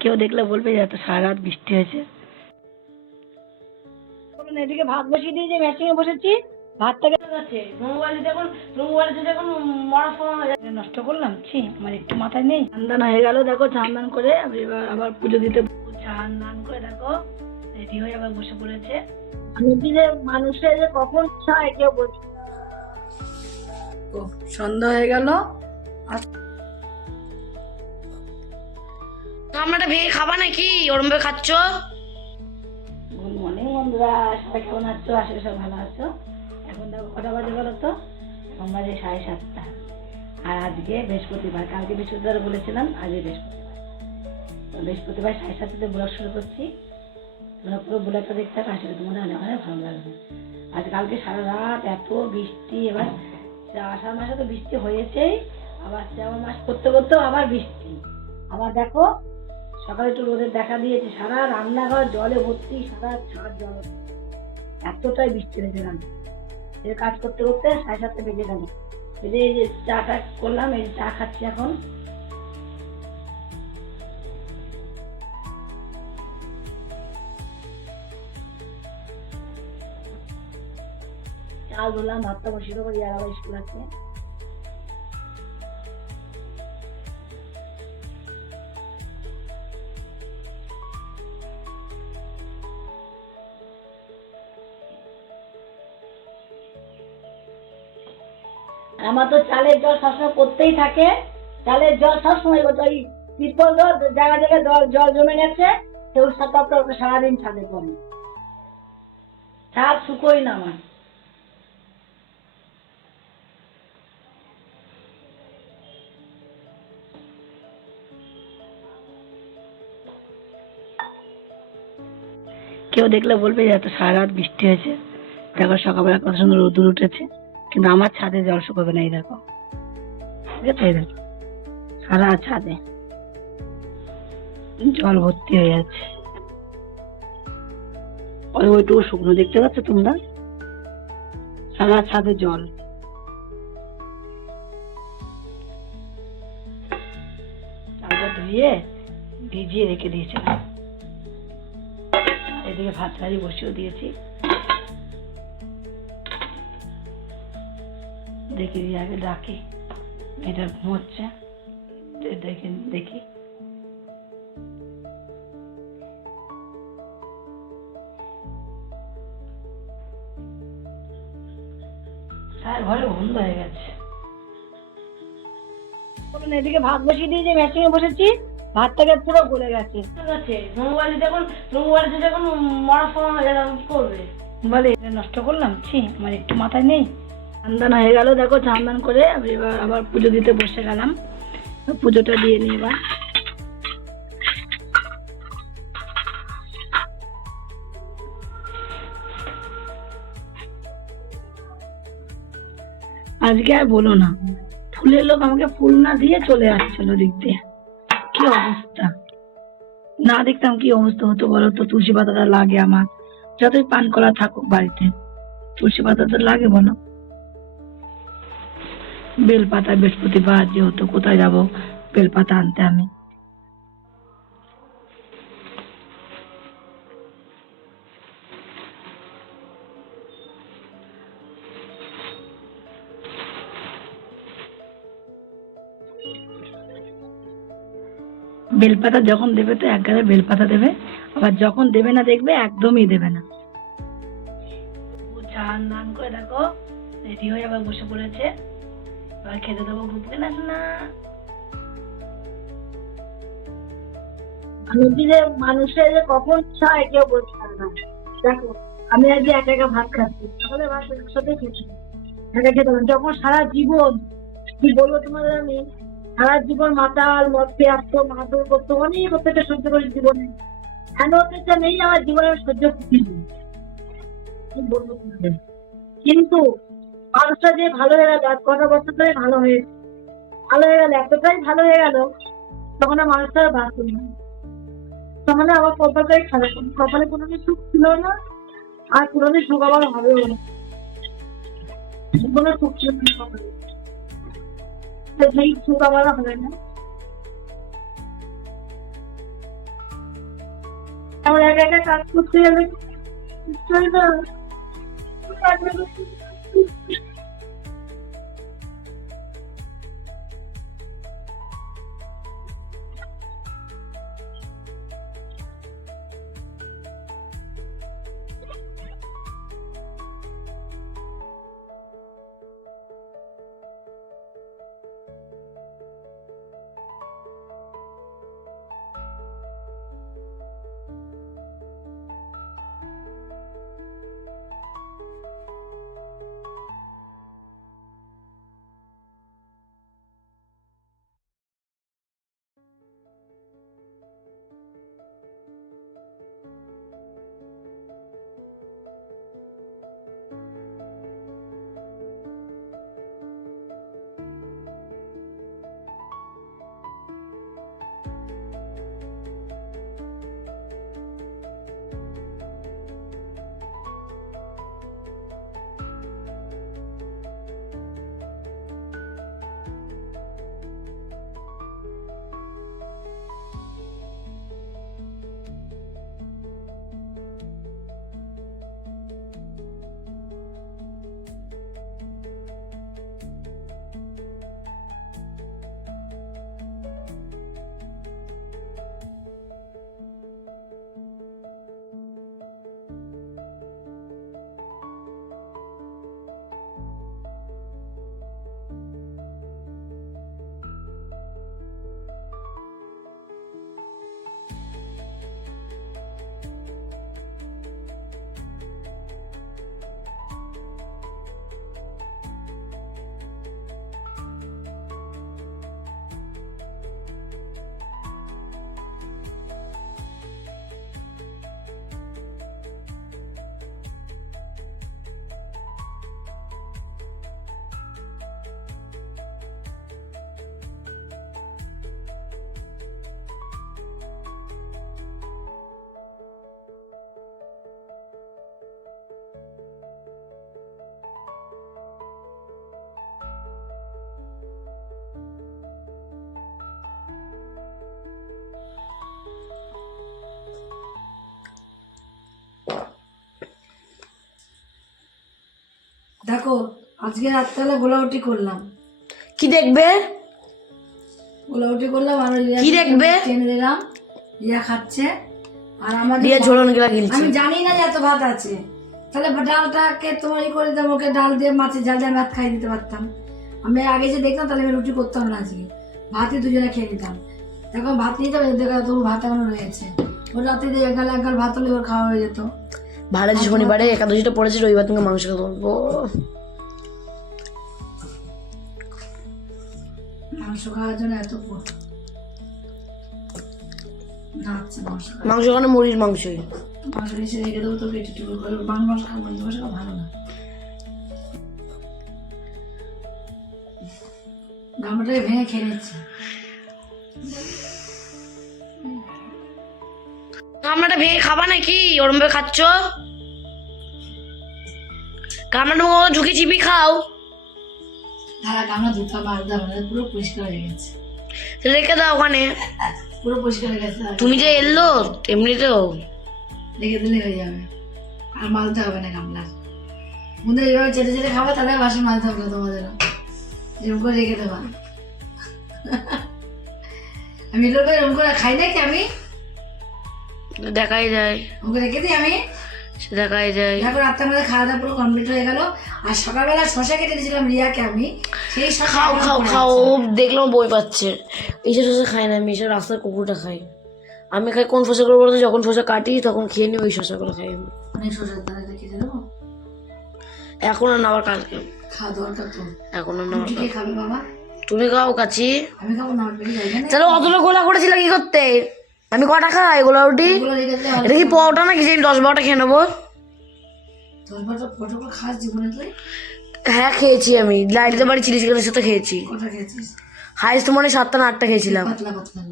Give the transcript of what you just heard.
কেউ দেখলে বলবে যে এত সারা রাত বৃষ্টি হয়েছে। বলুন, এদিকে ভাত বসিয়ে দিয়ে যে ম্যাচিং এ বসেছি, ভাতটা গেছে মোবাইলে দেখুন মরার সময় হয়ে যাচ্ছে, নষ্ট করলাম। ছি, আমার একটু মাথায় নেই। স্নান হয়ে গেল, দেখো স্নান করে এবার আবার পুজো দিতে। স্নান করে দেখো রেডি হয়ে আবার বসে পড়েছে। নদীতে মানুষের যে কখন চায় কেউ বলছে। সন্ধ্যা হয়ে গেল, আমরা ভেঙে খাবা নাকি? ওরম ভাবে খাচ্ছ? গুড মর্নিং বন্ধুরা, সবাই কেমন আছো? আসলে সব ভালো আছো। এখন দেখো কটা বাজে বলো তো? এখন বাজে 7:30। আর আজকে বৃহস্পতিবার, কালকে বৃহস্পতিবার বলেছিলাম, আজকে বৃহস্পতিবার। তো বৃহস্পতিবার 7:30 ব্লগ শুরু করছি। তোমরা পুরো ব্লগটা দেখতে থাকো, আসলে তোমাদের অনেক অনেক ভালো লাগবে। আজ কালকে সারা রাত এত বৃষ্টি, এবার আষাঢ় মাসে তো বৃষ্টি হয়েছেই, আবার শ্রাবণ মাস করতে করতেও আবার বৃষ্টি। আবার দেখো সকালে একটু রোদের দেখা দিয়েছে, সারা রান্নাঘর জলে ভর্তি, সারা ছাদ জল, এতটাই বৃষ্টি হয়েছে। এর কাজ করতে করতে 7:30 বেজে গেল। বেজে এই যে চাটা করলাম, এই চা খাচ্ছি এখন। চাল ধরলাম, ভাতটা বসিয়ে দেবো, ইয়ার আবার স্কুল আছে। আমার তো চালের জল সবসময় করতেই থাকে, চালের জল সবসময় ওই তিরপল জায়গা জায়গায় জল জমে গেছে, কেউ সকালটা ওকে সারাদিন ছাদে পড়ে, ছাদ শুকোই না আমার। কেউ দেখলে বলবে যে এত সারা রাত বৃষ্টি হয়েছে। দেখো সকালবেলা কত সুন্দর রোদুর উঠেছে, কিন্তু আমার ছাদে জল শুকোবে না। এই দেখো, ঠিক আছে, এই দেখো সারা ছাদে জল ভর্তি হয়ে যাচ্ছে। ওইটুকু শুকনো দেখতে পাচ্ছ তোমরা, সারা ছাদে জল। চালটা ধুয়ে ভিজিয়ে রেখে দিয়েছিলাম। এদিকে ভাত হাঁড়ি বসিয়ে দিয়েছি, দেখি আগে ডাকি, এটা ঘুমোচ্ছে, দেখি। ঘরে বন্ধ হয়ে গেছে। এদিকে ভাত বসিয়ে দিয়ে যে ম্যাচিং এ বসেছি, ভাতটাকে পুরো গলে গেছে। মোবাইলে দেখুন মরার সময় হয়ে যাবে, কি করবে বলে, নষ্ট করলাম। ছি, আমার একটু মাথায় নেই। স্নান হয়ে গেল, দেখো স্নান করে এবার আবার পুজো দিতে বসে গেলাম। পুজোটা দিয়ে নিই এবার। আজকে আর বলো না, ফুলের লোক আমাকে ফুল না দিয়ে চলে আসছিল দিক দিয়ে। কি অবস্থা, না দেখতাম কি অবস্থা হতো বলো তো। তুলসী পাতাটা লাগে আমার, যতই পান করা থাকুক বাড়িতে, তুলসী পাতা তো লাগে বলো। বেলপাতা বৃহস্পতিবার যেহেতু, কোথায় যাবো বেলপাতা আনতে আমি। বেলপাতা যখন দেবে তো এক গাদা বেলপাতা দেবে, আবার যখন দেবে না দেখবে একদমই দেবে না। স্নান করে দেখো রেডি হয়ে আবার বসে পড়েছে, এবার খেতে দেবো। ঘুরতে না না, নদীতে মানুষের যে কখন চায় কেউ বলতে পারে না। দেখো আমি আজকে একা একা ভাত খাচ্ছি, সকালে ভাত সাথে খেয়েছি, একা খেতে হবে। যখন সারা জীবন, কি বলবো তোমাদের, আমি সারা জীবন মাতাল মদ খেয়ে আসতো, মারধর করতো, অনেক অত্যাচার সহ্য করি জীবনে। এমন অত্যাচার নেই আমার জীবনে সহ্য করতে, কি বলবো তোমাদের। কিন্তু মানুষটা যে ভালো হয়ে গেল, আজ কটা বছর ধরে ভালো হয়ে গেল, এতটাই ভালো হয়ে গেল, তখন আর মানুষটা বাদ করি না। তখন আমার কপালটাই খারাপ, কপালে কোনোদিন সুখ ছিল না, আর কোনোদিন সুখ আমার হবেও না। কোনো সুখ ছিল না কপালে, সেই সুখ আমার হবে না। আমার একা একা কাজ করতে গেলে চলবে না। দেখো আজকে রাত্রেবেলা গোলাউটি করলাম। কি দেখবে? গোলাউটি করলাম আর কি দেখবে? টেনে দিলাম, রিয়া খাচ্ছে আর আমাদের দিয়ে ঝোলন গিলা গিলছে। আমি জানি না যে এত ভাত আছে, তাহলে ডালটাকে তোমার করে দিতাম, ওকে ডাল দিয়ে মাছের জাল দিয়ে ভাত খাইয়ে দিতে পারতাম। আমি আগে যে দেখতাম তাহলে আমি রুটি করতাম না, আজকে ভাতই দুজনে খেয়ে নিতাম। দেখো ভাত নিয়ে যাবে, দেখো তবু ভাত এখনো রয়েছে। ওর রাতে দিয়ে এক গাল ভাত হলে ওর খাওয়া হয়ে যেত। ভালো যে শনিবারে একাদশীটা পড়েছে, রবিবার তুমি মাংস খেতে পারবো। মাংস খাওয়ার জন্য এত মাংস মানে মুরগির মাংসই। মাংস এসে রেখে দেবো তোকে একটু টুকরো করে। বাংলা মাংস খাবো, মাংস খাওয়া ভালো না। গামলাটাকে ভেঙে খেয়ে নিচ্ছে। গামলাটা ভেঙে খাবা নাকি? ওরম ভাবে খাচ্ছ? গামলাটা ঢুকে চিপি খাও। ধারা গামলা ধুতে বাদ দাও, পুরো পরিষ্কার হয়ে গেছে। রেখে দাও ওখানে, পুরো পরিষ্কার হয়ে গেছে। তুমি যে এলো এমনিতেও রেখে দিলে হয়ে যাবে, আর মালতে হবে না গামলার মধ্যে। এইভাবে চেটে চেটে খাবো, তাহলে বাসন মালতে হবে না তোমাদেরও। এরকম করে রেখে দেবা। আমি এরকম করে খাই নাকি? আমি দেখাই যায়, ওকে রেখে দিই আমি, সে দেখাই যায়। দেখো রাত্রে আমাদের খাওয়া দাওয়া পুরো কমপ্লিট হয়ে গেল। আর সকালবেলা শশা কেটে দিয়েছিলাম রিয়াকে আমি, সেই শশা খাও এখনো খাও পড়ে খাও, আছে। দেখলাম বই পাচ্ছে। এইসব শসা খাই না আমি, এইসব রাস্তার কুকুরটা খাই। আমি খাই কোন শসাগুলো বলতো, যখন শসা কাটি তখন খেয়ে নিই, ওই শসাগুলো খাই আমি। অনেক শশার দানা কেটে দেবো এখন আর না, আবার কালকে। খাওয়া দরকার তো। এখন আর না, রুটি কে খাবে বাবা? তুমি খাও কাছি। আমি খাবো না, আমার পেটে যাবে না। তাহলে অতটা গোলা করেছিল কি করতে? আমি কটা খাই গোলা রুটি? এগুলো রেখে দিলে এটা কি পরোটা নাকি যে আমি 10-12টা খেয়ে নেবো? 10-12টা ফটো খাস জীবনে তুই? হ্যাঁ খেয়েছি আমি, লাইটদের বাড়ি চিলি চিকেনের সাথে খেয়েছি। কটা খেয়েছিস? হাইস্ট মানে 7টা না 8টা খেয়েছিলাম। পাতলা পাতলা